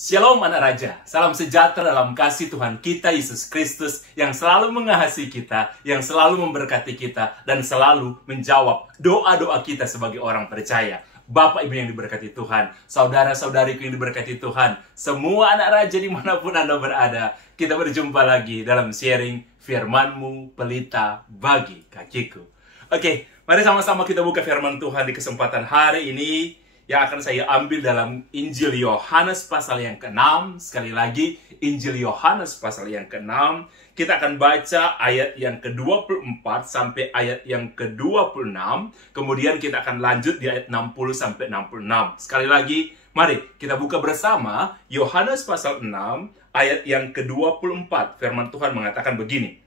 Shalom anak raja, salam sejahtera dalam kasih Tuhan kita Yesus Kristus yang selalu mengasihi kita, yang selalu memberkati kita, dan selalu menjawab doa-doa kita sebagai orang percaya. Bapak Ibu yang diberkati Tuhan, saudara-saudariku yang diberkati Tuhan, semua anak raja dimanapun Anda berada, kita berjumpa lagi dalam sharing firman-Mu, pelita bagi kakiku. Oke, mari sama-sama kita buka firman Tuhan di kesempatan hari ini, yang akan saya ambil dalam Injil Yohanes pasal yang ke-6. Sekali lagi, Injil Yohanes pasal yang ke-6. Kita akan baca ayat yang ke-24 sampai ayat yang ke-26. Kemudian kita akan lanjut di ayat 60 sampai 66. Sekali lagi, mari kita buka bersama Yohanes pasal 6, ayat yang ke-24. Firman Tuhan mengatakan begini.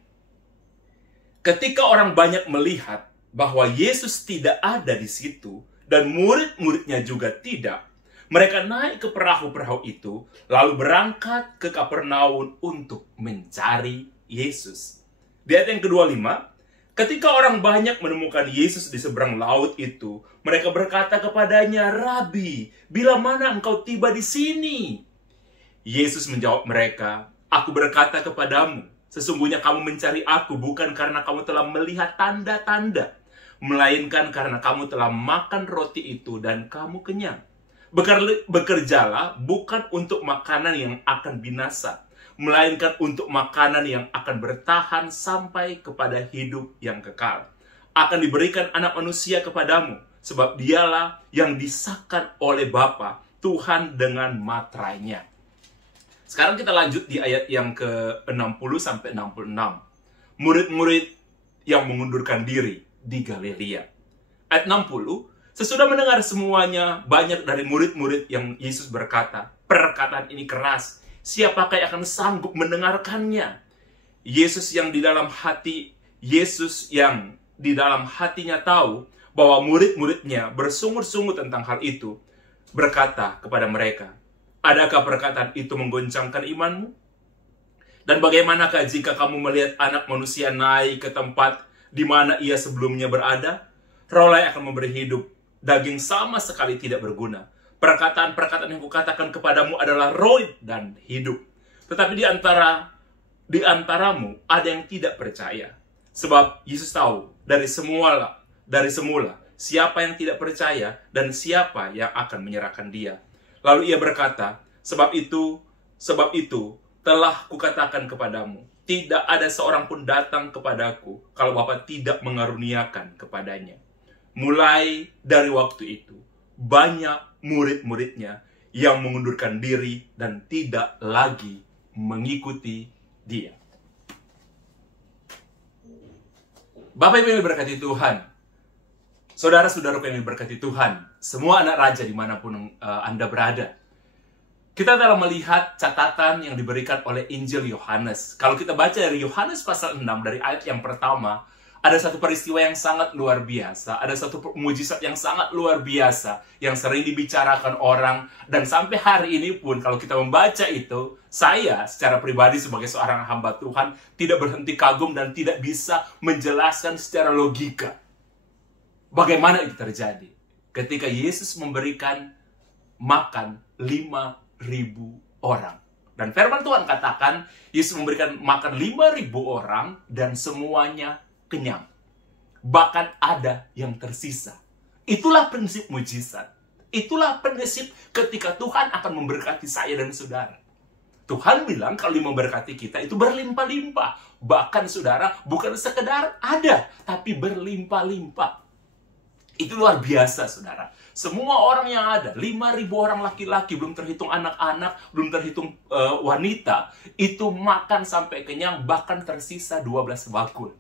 Ketika orang banyak melihat bahwa Yesus tidak ada di situ, dan murid-muridnya juga tidak, mereka naik ke perahu-perahu itu, lalu berangkat ke Kapernaum untuk mencari Yesus. Di ayat yang ke-25, ketika orang banyak menemukan Yesus di seberang laut itu, mereka berkata kepadanya, "Rabi, bila mana engkau tiba di sini?" Yesus menjawab mereka, "Aku berkata kepadamu, sesungguhnya kamu mencari aku bukan karena kamu telah melihat tanda-tanda, melainkan karena kamu telah makan roti itu dan kamu kenyang. Bekerjalah bukan untuk makanan yang akan binasa, melainkan untuk makanan yang akan bertahan sampai kepada hidup yang kekal. Akan diberikan Anak Manusia kepadamu, sebab dialah yang disahkan oleh Bapa, Tuhan dengan materainya." Sekarang kita lanjut di ayat yang ke-60 sampai 66. Murid-murid yang mengundurkan diri di Galilea. Ayat 60, sesudah mendengar semuanya, banyak dari murid-murid yang Yesus berkata, "Perkataan ini keras, siapakah yang akan sanggup mendengarkannya?" Yesus yang di dalam hatinya tahu bahwa murid-muridnya bersungut-sungut tentang hal itu, berkata kepada mereka, "Adakah perkataan itu menggoncangkan imanmu? Dan bagaimanakah jika kamu melihat Anak Manusia naik ke tempat di mana ia sebelumnya berada? Roh-Nya akan memberi hidup, daging sama sekali tidak berguna. Perkataan-perkataan yang kukatakan kepadamu adalah roh dan hidup. Tetapi di antaramu ada yang tidak percaya." Sebab Yesus tahu dari semula siapa yang tidak percaya dan siapa yang akan menyerahkan dia. Lalu ia berkata, sebab itu telah kukatakan kepadamu, tidak ada seorang pun datang kepadaku kalau Bapa tidak mengaruniakan kepadanya. Mulai dari waktu itu, banyak murid-muridnya yang mengundurkan diri dan tidak lagi mengikuti dia. Bapak Ibu yang diberkati Tuhan, saudara-saudaraku yang diberkati Tuhan, semua anak raja dimanapun Anda berada, kita telah melihat catatan yang diberikan oleh Injil Yohanes. Kalau kita baca dari Yohanes pasal 6, dari ayat yang pertama, ada satu peristiwa yang sangat luar biasa. Ada satu mujizat yang sangat luar biasa, yang sering dibicarakan orang. Dan sampai hari ini pun, kalau kita membaca itu, saya secara pribadi sebagai seorang hamba Tuhan, tidak berhenti kagum dan tidak bisa menjelaskan secara logika bagaimana itu terjadi. Ketika Yesus memberikan makan 5.000 orang. Dan firman Tuhan katakan, Yesus memberikan makan 5.000 orang dan semuanya kenyang. Bahkan ada yang tersisa. Itulah prinsip mujizat. Itulah prinsip ketika Tuhan akan memberkati saya dan saudara. Tuhan bilang kalau dia memberkati kita itu berlimpah-limpah. Bahkan saudara, bukan sekedar ada, tapi berlimpah-limpah. Itu luar biasa, saudara. Semua orang yang ada, 5.000 orang laki-laki, belum terhitung anak-anak, belum terhitung wanita, itu makan sampai kenyang, bahkan tersisa 12 bakul.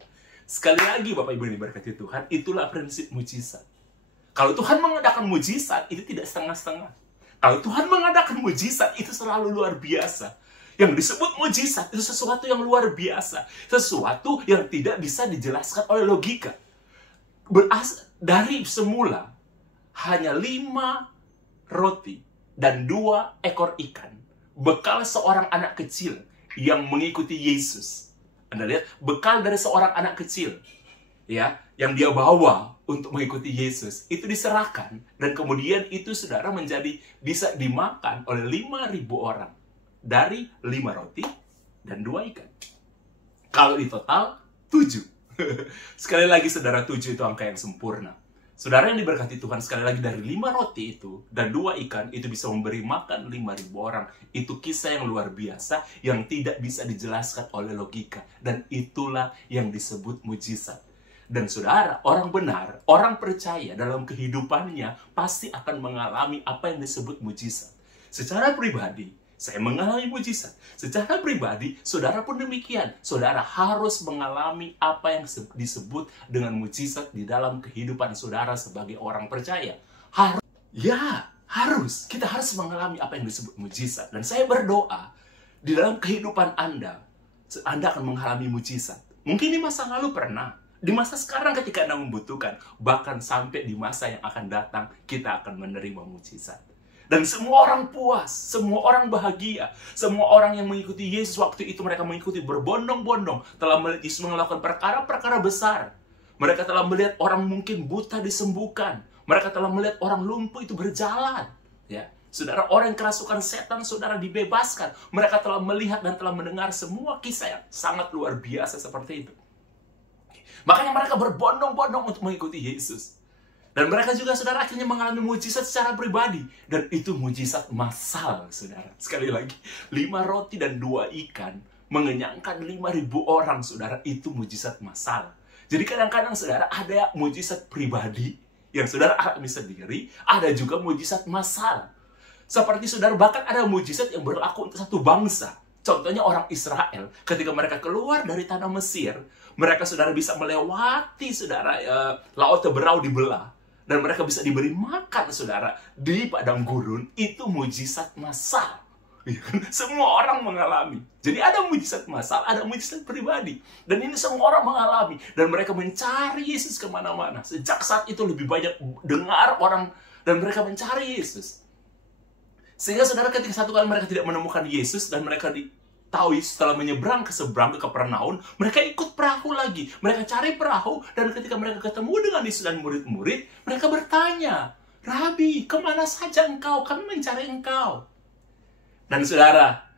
Sekali lagi, Bapak Ibu yang diberkati Tuhan, itulah prinsip mujizat. Kalau Tuhan mengadakan mujizat, itu tidak setengah-setengah. Kalau Tuhan mengadakan mujizat, itu selalu luar biasa. Yang disebut mujizat, itu sesuatu yang luar biasa. Sesuatu yang tidak bisa dijelaskan oleh logika. Dari semula, hanya 5 roti dan 2 ekor ikan. Bekal seorang anak kecil yang mengikuti Yesus. Anda lihat, bekal dari seorang anak kecil. Ya, yang dia bawa untuk mengikuti Yesus itu diserahkan, dan kemudian itu saudara menjadi bisa dimakan oleh 5.000 orang dari 5 roti dan 2 ikan. Kalau di total 7. Sekali lagi saudara, 7 itu angka yang sempurna. Saudara yang diberkati Tuhan, sekali lagi dari 5 roti itu dan 2 ikan itu bisa memberi makan 5.000 orang. Itu kisah yang luar biasa yang tidak bisa dijelaskan oleh logika, dan itulah yang disebut mujizat. Dan saudara, orang benar, orang percaya dalam kehidupannya pasti akan mengalami apa yang disebut mujizat. Secara pribadi, saya mengalami mujizat. Secara pribadi, saudara pun demikian. Saudara harus mengalami apa yang disebut dengan mujizat di dalam kehidupan saudara sebagai orang percaya. Harus. Kita harus mengalami apa yang disebut mujizat. Dan saya berdoa, di dalam kehidupan Anda akan mengalami mujizat. Mungkin di masa lalu pernah. Di masa sekarang ketika Anda membutuhkan, bahkan sampai di masa yang akan datang, kita akan menerima mujizat. Dan semua orang puas, semua orang bahagia, semua orang yang mengikuti Yesus waktu itu, mereka mengikuti berbondong-bondong, telah melihat Yesus melakukan perkara-perkara besar. Mereka telah melihat orang mungkin buta disembuhkan. Mereka telah melihat orang lumpuh itu berjalan. Ya, saudara, orang yang kerasukan setan, saudara, dibebaskan. Mereka telah melihat dan telah mendengar semua kisah yang sangat luar biasa seperti itu. Makanya mereka berbondong-bondong untuk mengikuti Yesus. Dan mereka juga, saudara, akhirnya mengalami mujizat secara pribadi. Dan itu mujizat massal, saudara. Sekali lagi, 5 roti dan 2 ikan mengenyangkan 5.000 orang, saudara. Itu mujizat massal. Jadi kadang-kadang, saudara, ada mujizat pribadi yang saudara alami sendiri. Ada juga mujizat massal. Seperti saudara, bahkan ada mujizat yang berlaku untuk satu bangsa. Contohnya orang Israel, ketika mereka keluar dari tanah Mesir, mereka, saudara, bisa melewati, saudara, laut Teberau dibelah. Dan mereka bisa diberi makan, saudara, di padang gurun. Itu mujizat massal. Semua orang mengalami. Jadi ada mujizat massal, ada mujizat pribadi. Dan ini semua orang mengalami. Dan mereka mencari Yesus kemana-mana. Sejak saat itu lebih banyak dengar orang, dan mereka mencari Yesus. Sehingga, saudara, ketika satu kali mereka tidak menemukan Yesus, dan mereka tahu setelah menyeberang ke seberang ke Kapernaum, mereka ikut perahu lagi. Mereka cari perahu, dan ketika mereka ketemu dengan Yesus dan murid-murid, mereka bertanya, "Rabi, kemana saja engkau? Kami mencari engkau." Dan saudara,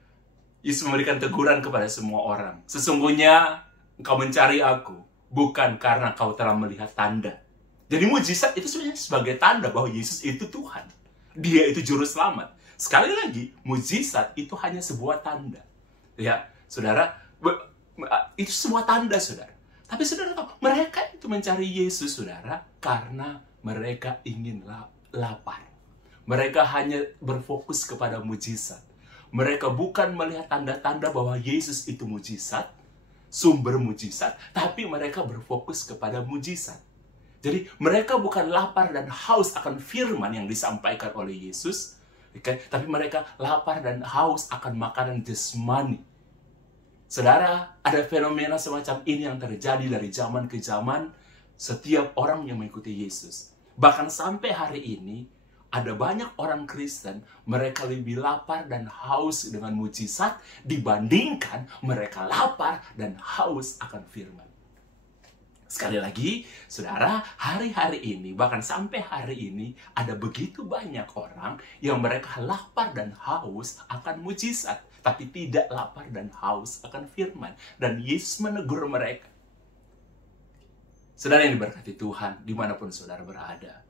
Yesus memberikan teguran kepada semua orang. "Sesungguhnya engkau mencari aku, bukan karena kau telah melihat tanda." Jadi mujizat itu sebenarnya sebagai tanda bahwa Yesus itu Tuhan. Dia itu juru selamat. Sekali lagi, mujizat itu hanya sebuah tanda. Ya, saudara, itu sebuah tanda, saudara. Tapi saudara tahu, mereka itu mencari Yesus, saudara, karena mereka ingin lapar. Mereka hanya berfokus kepada mujizat. Mereka bukan melihat tanda-tanda bahwa Yesus itu mujizat, sumber mujizat, tapi mereka berfokus kepada mujizat. Jadi mereka bukan lapar dan haus akan firman yang disampaikan oleh Yesus, tapi mereka lapar dan haus akan makanan jasmani. Saudara, ada fenomena semacam ini yang terjadi dari zaman ke zaman setiap orang yang mengikuti Yesus. Bahkan sampai hari ini, ada banyak orang Kristen, mereka lebih lapar dan haus dengan mujizat dibandingkan mereka lapar dan haus akan firman. Sekali lagi, saudara, hari-hari ini, bahkan sampai hari ini, ada begitu banyak orang yang mereka lapar dan haus akan mujizat, tapi tidak lapar dan haus akan firman. Dan Yesus menegur mereka. Saudara yang diberkati Tuhan, dimanapun saudara berada,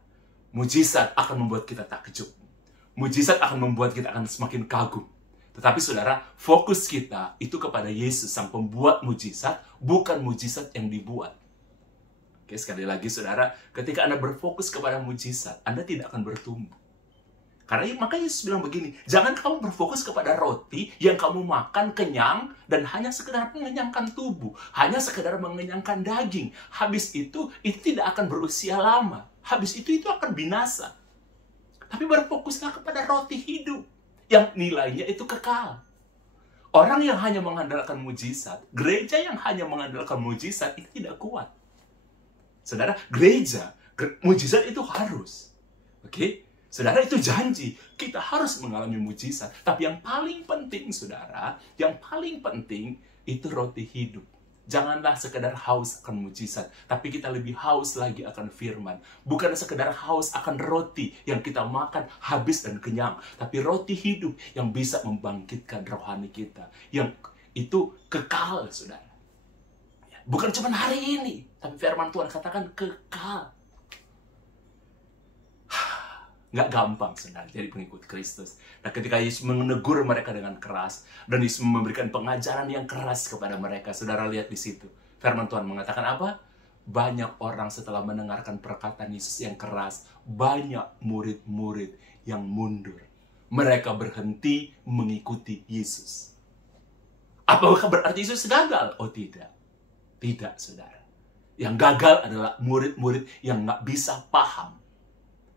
mujizat akan membuat kita takjub. Mujizat akan membuat kita akan semakin kagum. Tetapi saudara, fokus kita itu kepada Yesus, sang pembuat mujizat, bukan mujizat yang dibuat. Oke, sekali lagi saudara, ketika Anda berfokus kepada mujizat, Anda tidak akan bertumbuh. Karena makanya Yesus bilang begini, jangan kamu berfokus kepada roti yang kamu makan kenyang dan hanya sekedar mengenyangkan tubuh, hanya sekedar mengenyangkan daging. Habis itu tidak akan berusia lama. Habis itu akan binasa. Tapi berfokuslah kepada roti hidup yang nilainya itu kekal. Orang yang hanya mengandalkan mujizat, gereja yang hanya mengandalkan mujizat itu tidak kuat. Saudara, gereja, mujizat itu harus. Oke? Saudara, itu janji. Kita harus mengalami mujizat. Tapi yang paling penting, saudara, yang paling penting itu roti hidup. Janganlah sekedar haus akan mujizat, tapi kita lebih haus lagi akan firman. Bukan sekedar haus akan roti yang kita makan habis dan kenyang, tapi roti hidup yang bisa membangkitkan rohani kita, yang itu kekal, saudara. Bukan cuma hari ini, tapi firman Tuhan katakan kekal. Nggak gampang, saudara, jadi pengikut Kristus. Nah, ketika Yesus menegur mereka dengan keras, dan Yesus memberikan pengajaran yang keras kepada mereka, saudara lihat di situ. Firman Tuhan mengatakan apa? Banyak orang setelah mendengarkan perkataan Yesus yang keras, banyak murid-murid yang mundur. Mereka berhenti mengikuti Yesus. Apakah berarti Yesus gagal? Oh tidak. Tidak, saudara. Yang gagal adalah murid-murid yang nggak bisa paham.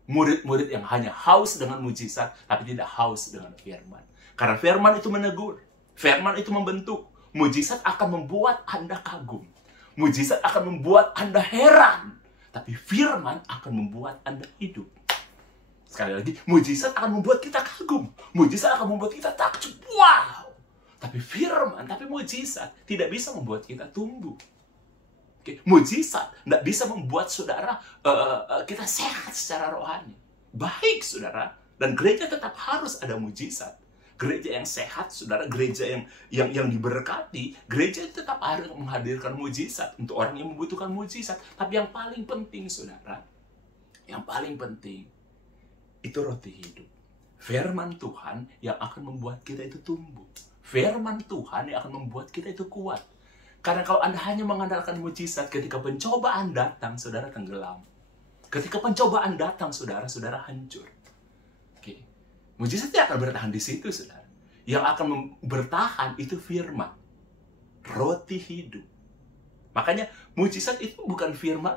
Murid-murid yang hanya haus dengan mujizat, tapi tidak haus dengan firman. Karena firman itu menegur. Firman itu membentuk. Mujizat akan membuat Anda kagum. Mujizat akan membuat Anda heran. Tapi firman akan membuat Anda hidup. Sekali lagi, mujizat akan membuat kita kagum. Mujizat akan membuat kita takjub. Wow! Tapi firman, tapi mujizat tidak bisa membuat kita tumbuh. Mujizat tidak bisa membuat saudara kita sehat secara rohani. Baik, saudara, dan gereja tetap harus ada mujizat. Gereja yang sehat, saudara, gereja yang diberkati, gereja tetap harus menghadirkan mujizat untuk orang yang membutuhkan mujizat. Tapi yang paling penting, saudara, yang paling penting itu roti hidup. Firman Tuhan yang akan membuat kita itu tumbuh. Firman Tuhan yang akan membuat kita itu kuat. Karena kalau Anda hanya mengandalkan mujizat, ketika pencobaan datang, saudara tenggelam. Ketika pencobaan datang, saudara hancur. Oke. Mujizatnya akan bertahan di situ, saudara. Yang akan bertahan itu firman. Roti hidup. Makanya mujizat itu bukan firman,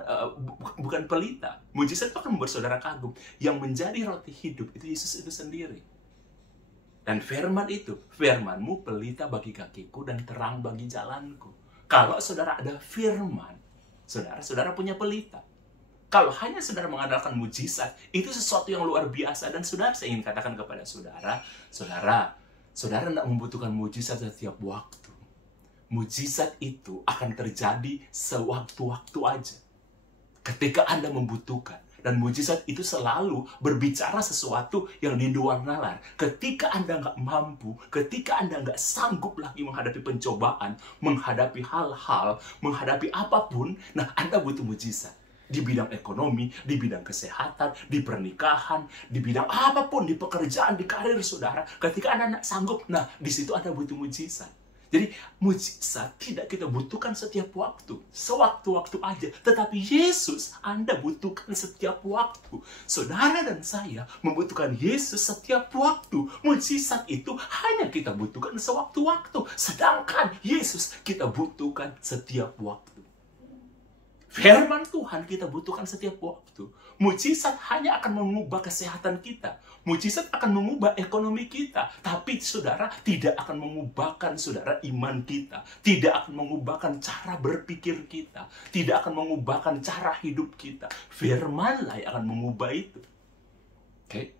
bukan pelita. Mujizat itu akan membuat saudara kagum. Yang menjadi roti hidup itu Yesus itu sendiri. Dan firman itu, firmanmu pelita bagi kakiku dan terang bagi jalanku. Kalau saudara ada firman, saudara punya pelita. Kalau hanya saudara mengandalkan mujizat, itu sesuatu yang luar biasa. Dan saudara, saya ingin katakan kepada saudara tidak membutuhkan mujizat setiap waktu. Mujizat itu akan terjadi sewaktu-waktu aja. Ketika Anda membutuhkan. Dan mujizat itu selalu berbicara sesuatu yang di luar nalar. Ketika Anda nggak mampu, ketika Anda nggak sanggup lagi menghadapi pencobaan, menghadapi hal-hal, menghadapi apapun, nah Anda butuh mujizat. Di bidang ekonomi, di bidang kesehatan, di pernikahan, di bidang apapun, di pekerjaan, di karir saudara. Ketika Anda nggak sanggup, nah di situ Anda butuh mujizat. Jadi mujizat tidak kita butuhkan setiap waktu, sewaktu-waktu aja. Tetapi Yesus Anda butuhkan setiap waktu. Saudara dan saya membutuhkan Yesus setiap waktu. Mujizat itu hanya kita butuhkan sewaktu-waktu. Sedangkan Yesus kita butuhkan setiap waktu. Firman Tuhan kita butuhkan setiap waktu. Mujizat hanya akan mengubah kesehatan kita. Mujizat akan mengubah ekonomi kita. Tapi saudara, tidak akan mengubahkan saudara iman kita. Tidak akan mengubahkan cara berpikir kita. Tidak akan mengubahkan cara hidup kita. Firmanlah yang akan mengubah itu. Oke?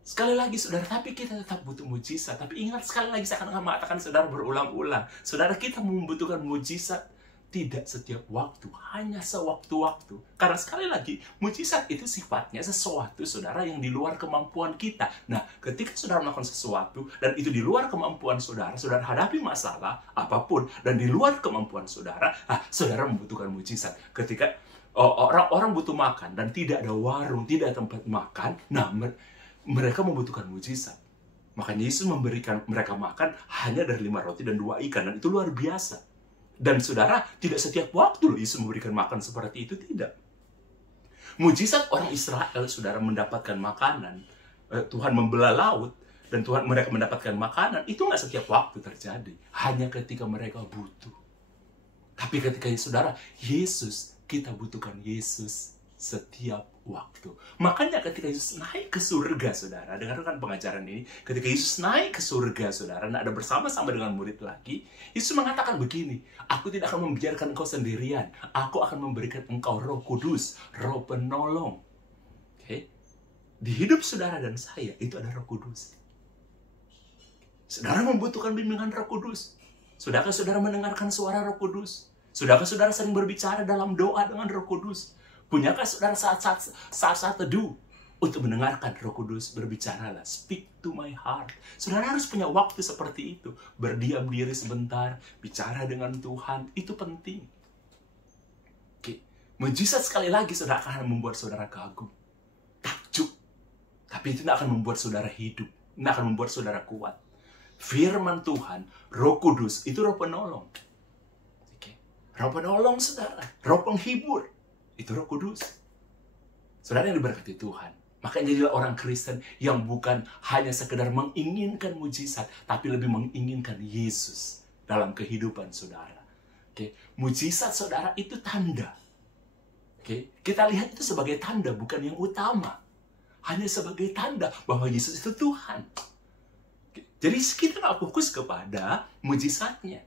Sekali lagi saudara, tapi kita tetap butuh mujizat. Tapi ingat, sekali lagi saya akan mengatakan saudara berulang-ulang. Saudara, kita membutuhkan mujizat tidak setiap waktu, hanya sewaktu-waktu. Karena sekali lagi, mujizat itu sifatnya sesuatu, saudara, yang di luar kemampuan kita. Nah, ketika saudara melakukan sesuatu, dan itu di luar kemampuan saudara, saudara hadapi masalah apapun, dan di luar kemampuan saudara, saudara membutuhkan mujizat. Ketika orang-orang butuh makan, dan tidak ada warung, tidak ada tempat makan, nah, mereka membutuhkan mujizat. Makanya Yesus memberikan mereka makan hanya dari 5 roti dan 2 ikan, dan itu luar biasa. Dan saudara, tidak setiap waktu loh Yesus memberikan makan seperti itu, tidak. Mujizat orang Israel, saudara, mendapatkan makanan. Tuhan membelah laut, dan mereka mendapatkan makanan. Itu nggak setiap waktu terjadi. Hanya ketika mereka butuh. Tapi ketika saudara, Yesus, kita butuhkan Yesus setiap waktu. Makanya ketika Yesus naik ke surga, saudara, dengarkan pengajaran ini. Ketika Yesus naik ke surga, saudara, ada bersama-sama dengan murid lagi, Yesus mengatakan begini, aku tidak akan membiarkan engkau sendirian. Aku akan memberikan engkau Roh Kudus, Roh Penolong. Oke? Di hidup saudara dan saya, itu ada Roh Kudus. Saudara membutuhkan bimbingan Roh Kudus. Sudahkah saudara mendengarkan suara Roh Kudus? Sudahkah saudara sering berbicara dalam doa dengan Roh Kudus? Punyakah saudara saat-saat teduh untuk mendengarkan Roh Kudus berbicaralah? Speak to my heart. Saudara harus punya waktu seperti itu. Berdiam diri sebentar, bicara dengan Tuhan. Itu penting. Oke. Mujizat sekali lagi saudara akan membuat saudara kagum, takjub. Tapi itu tidak akan membuat saudara hidup. Tidak akan membuat saudara kuat. Firman Tuhan, Roh Kudus, itu roh penolong. Oke. Roh penolong saudara, roh penghibur. Itu Roh Kudus. Saudara yang diberkati Tuhan. Makanya jadilah orang Kristen yang bukan hanya sekedar menginginkan mujizat, tapi lebih menginginkan Yesus dalam kehidupan saudara. Oke. Mujizat saudara itu tanda. Oke. Kita lihat itu sebagai tanda, bukan yang utama. Hanya sebagai tanda bahwa Yesus itu Tuhan. Jadi kita nggak fokus kepada mujizatnya.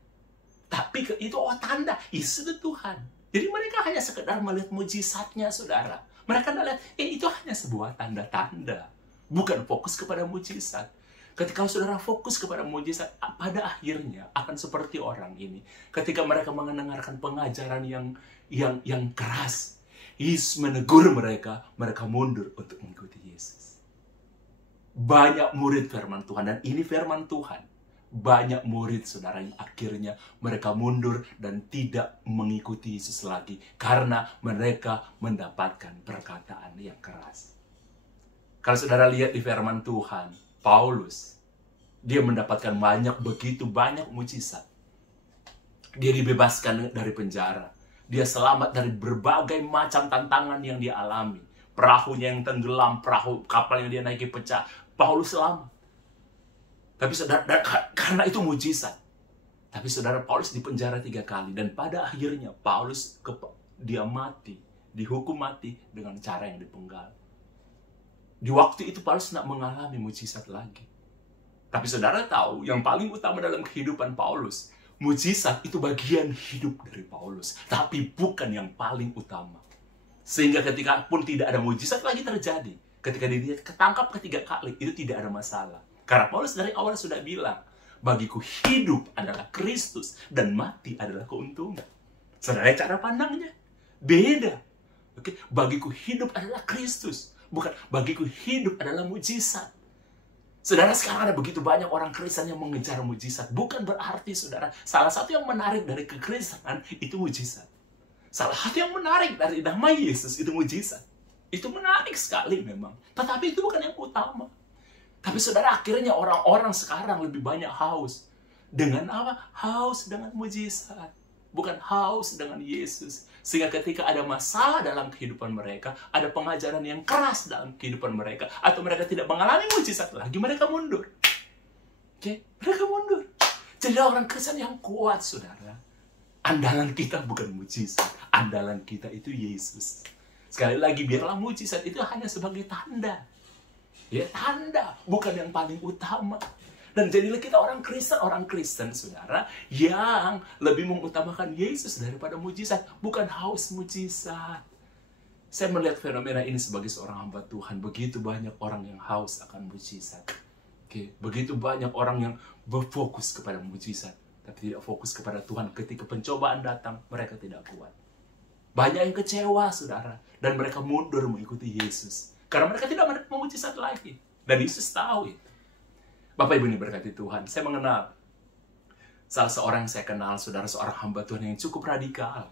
Tapi itu tanda, Yesus itu Tuhan. Jadi mereka hanya sekedar melihat mujizatnya, saudara. Mereka melihat, itu hanya sebuah tanda-tanda. Bukan fokus kepada mujizat. Ketika saudara fokus kepada mujizat, pada akhirnya akan seperti orang ini. Ketika mereka mendengarkan pengajaran yang keras, Yesus menegur mereka mundur untuk mengikuti Yesus. Banyak murid firman Tuhan, dan ini firman Tuhan. Banyak murid saudara yang akhirnya mereka mundur dan tidak mengikuti Yesus lagi. Karena mereka mendapatkan perkataan yang keras. Kalau saudara lihat di firman Tuhan, Paulus, dia mendapatkan begitu banyak mujizat. Dia dibebaskan dari penjara. Dia selamat dari berbagai macam tantangan yang dia alami. Perahunya yang tenggelam, kapal yang dia naiki pecah. Paulus selamat. Tapi saudara, karena itu mujizat. Tapi saudara, Paulus dipenjara 3 kali. Dan pada akhirnya Paulus dia mati. Dihukum mati dengan cara yang dipenggal. Di waktu itu Paulus tidak mengalami mujizat lagi. Tapi saudara tahu, yang paling utama dalam kehidupan Paulus, mujizat itu bagian hidup dari Paulus. Tapi bukan yang paling utama. Sehingga ketika pun tidak ada mujizat lagi terjadi. Ketika dia ketangkap 3 kali, itu tidak ada masalah. Karena Paulus dari awal sudah bilang, bagiku hidup adalah Kristus dan mati adalah keuntungan. Saudara, cara pandangnya beda. Oke, bagiku hidup adalah Kristus, bukan bagiku hidup adalah mujizat. Saudara, sekarang ada begitu banyak orang Kristen yang mengejar mujizat. Bukan berarti, saudara, salah satu yang menarik dari kekristenan itu mujizat. Salah satu yang menarik dari nama Yesus itu mujizat. Itu menarik sekali memang. Tetapi itu bukan yang utama. Tapi saudara, akhirnya orang-orang sekarang lebih banyak haus. Dengan apa? Haus dengan mujizat. Bukan haus dengan Yesus. Sehingga ketika ada masalah dalam kehidupan mereka, ada pengajaran yang keras dalam kehidupan mereka, atau mereka tidak mengalami mujizat lagi, mereka mundur. Oke? Mereka mundur. Jadi orang Kristen yang kuat, saudara. Andalan kita bukan mujizat. Andalan kita itu Yesus. Sekali lagi, biarlah mujizat itu hanya sebagai tanda. Ya, tanda. Bukan yang paling utama. Dan jadilah kita orang Kristen, saudara, yang lebih mengutamakan Yesus daripada mujizat. Bukan haus mujizat. Saya melihat fenomena ini sebagai seorang hamba Tuhan. Begitu banyak orang yang haus akan mujizat. Oke, begitu banyak orang yang berfokus kepada mujizat. Tapi tidak fokus kepada Tuhan. Ketika pencobaan datang, mereka tidak kuat. Banyak yang kecewa, saudara. Dan mereka mundur mengikuti Yesus. Karena mereka tidak mau mujizat lagi. Dan Yesus tahu itu. Bapak Ibu ini berkati Tuhan. Saya mengenal salah seorang yang saya kenal, saudara, seorang hamba Tuhan yang cukup radikal.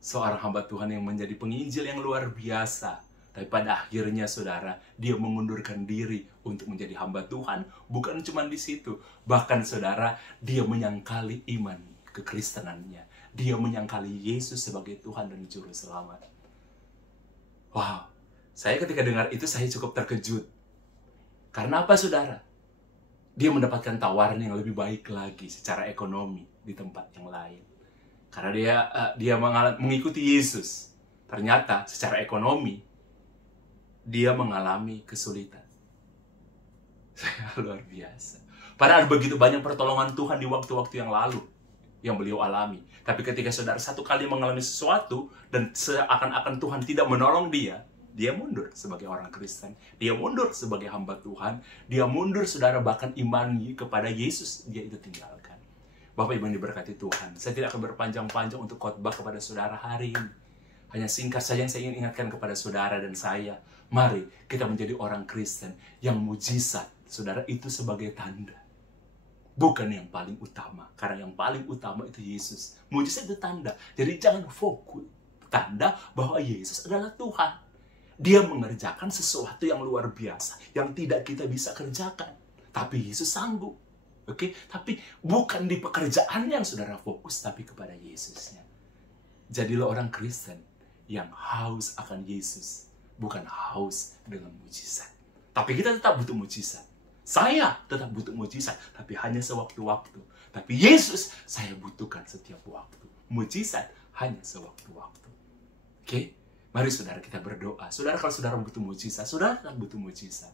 Seorang hamba Tuhan yang menjadi penginjil yang luar biasa. Tapi pada akhirnya, saudara, dia mengundurkan diri untuk menjadi hamba Tuhan. Bukan cuma di situ. Bahkan, saudara, dia menyangkali iman kekristenannya. Dia menyangkali Yesus sebagai Tuhan dan Juru Selamat. Wow, saya ketika dengar itu saya cukup terkejut. Karena apa, saudara? Dia mendapatkan tawaran yang lebih baik lagi secara ekonomi di tempat yang lain. Karena dia mengikuti Yesus. Ternyata secara ekonomi, dia mengalami kesulitan. Luar biasa. Padahal begitu banyak pertolongan Tuhan di waktu-waktu yang lalu yang beliau alami. Tapi ketika saudara satu kali mengalami sesuatu dan seakan-akan Tuhan tidak menolong dia mundur sebagai orang Kristen. Dia mundur sebagai hamba Tuhan. Dia mundur, saudara, bahkan iman kepada Yesus dia itu tinggalkan. Bapak Ibu yang diberkati Tuhan, saya tidak akan berpanjang-panjang untuk khotbah kepada saudara hari ini. Hanya singkat saja yang saya ingin ingatkan kepada saudara dan saya. Mari kita menjadi orang Kristen yang mujizat, saudara, itu sebagai tanda. Bukan yang paling utama. Karena yang paling utama itu Yesus. Mujizat itu tanda. Jadi jangan fokus. Tanda bahwa Yesus adalah Tuhan. Dia mengerjakan sesuatu yang luar biasa. Yang tidak kita bisa kerjakan. Tapi Yesus sanggup. Oke, tapi bukan di pekerjaan yang saudara fokus, tapi kepada Yesusnya. Jadilah orang Kristen yang haus akan Yesus, bukan haus dengan mujizat. Tapi kita tetap butuh mujizat. Saya tetap butuh mujizat, tapi hanya sewaktu-waktu. Tapi Yesus saya butuhkan setiap waktu. Mujizat hanya sewaktu-waktu. Oke, mari saudara kita berdoa. Saudara, kalau saudara butuh mujizat, saudara tetap butuh mujizat.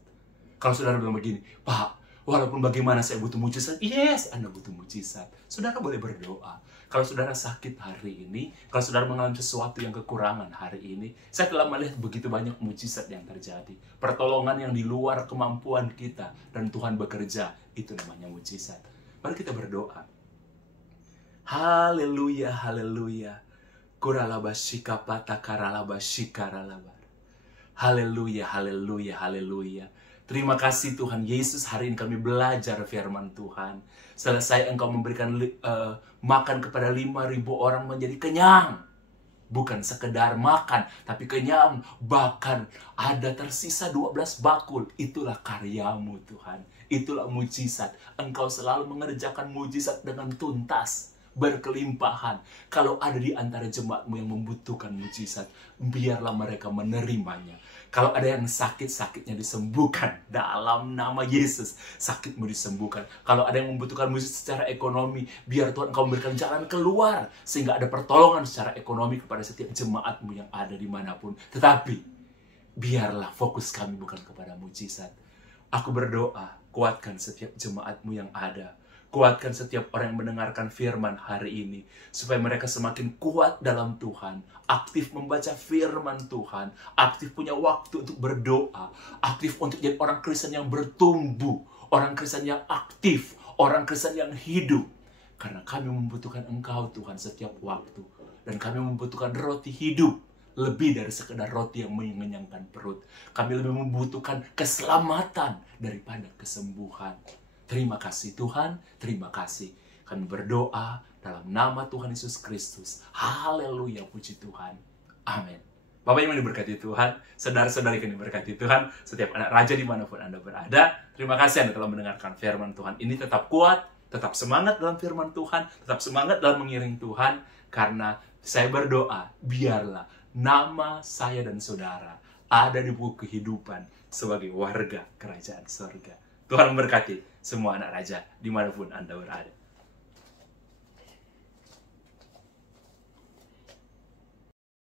Kalau saudara bilang begini, Pak, walaupun bagaimana saya butuh mujizat, yes, Anda butuh mujizat. Saudara boleh berdoa. Kalau saudara sakit hari ini, kalau saudara mengalami sesuatu yang kekurangan hari ini, saya telah melihat begitu banyak mujizat yang terjadi. Pertolongan yang di luar kemampuan kita, dan Tuhan bekerja, itu namanya mujizat. Mari kita berdoa. Haleluya, haleluya. Kuralabashika patakaralabashikaralabar. Haleluya, haleluya, haleluya. Terima kasih Tuhan Yesus, hari ini kami belajar firman Tuhan. Selesai Engkau memberikan makan kepada 5.000 orang menjadi kenyang. Bukan sekedar makan, tapi kenyang. Bahkan ada tersisa 12 bakul. Itulah karyamu Tuhan. Itulah mujizat. Engkau selalu mengerjakan mujizat dengan tuntas. Berkelimpahan. Kalau ada di antara jemaatmu yang membutuhkan mujizat, biarlah mereka menerimanya. Kalau ada yang sakit, sakitnya disembuhkan dalam nama Yesus. Sakitmu disembuhkan. Kalau ada yang membutuhkan mujizat secara ekonomi, biar Tuhan Engkau memberikan jalan keluar, sehingga ada pertolongan secara ekonomi kepada setiap jemaatmu yang ada dimanapun. Tetapi biarlah fokus kami bukan kepada mujizat. Aku berdoa, kuatkan setiap jemaatmu yang ada. Kuatkan setiap orang yang mendengarkan firman hari ini. Supaya mereka semakin kuat dalam Tuhan. Aktif membaca firman Tuhan. Aktif punya waktu untuk berdoa. Aktif untuk jadi orang Kristen yang bertumbuh. Orang Kristen yang aktif. Orang Kristen yang hidup. Karena kami membutuhkan Engkau Tuhan setiap waktu. Dan kami membutuhkan roti hidup. Lebih dari sekedar roti yang mengenyangkan perut. Kami lebih membutuhkan keselamatan daripada kesembuhan. Terima kasih Tuhan, terima kasih. Kami berdoa dalam nama Tuhan Yesus Kristus. Haleluya, puji Tuhan. Amin. Bapak yang diberkati Tuhan, saudara-saudari yang diberkati Tuhan, setiap anak raja dimanapun Anda berada, terima kasih Anda telah mendengarkan firman Tuhan. Ini tetap kuat, tetap semangat dalam firman Tuhan, tetap semangat dalam mengiring Tuhan, karena saya berdoa, biarlah nama saya dan saudara ada di buku kehidupan sebagai warga kerajaan surga. Tuhan memberkati semua anak raja dimanapun Anda berada.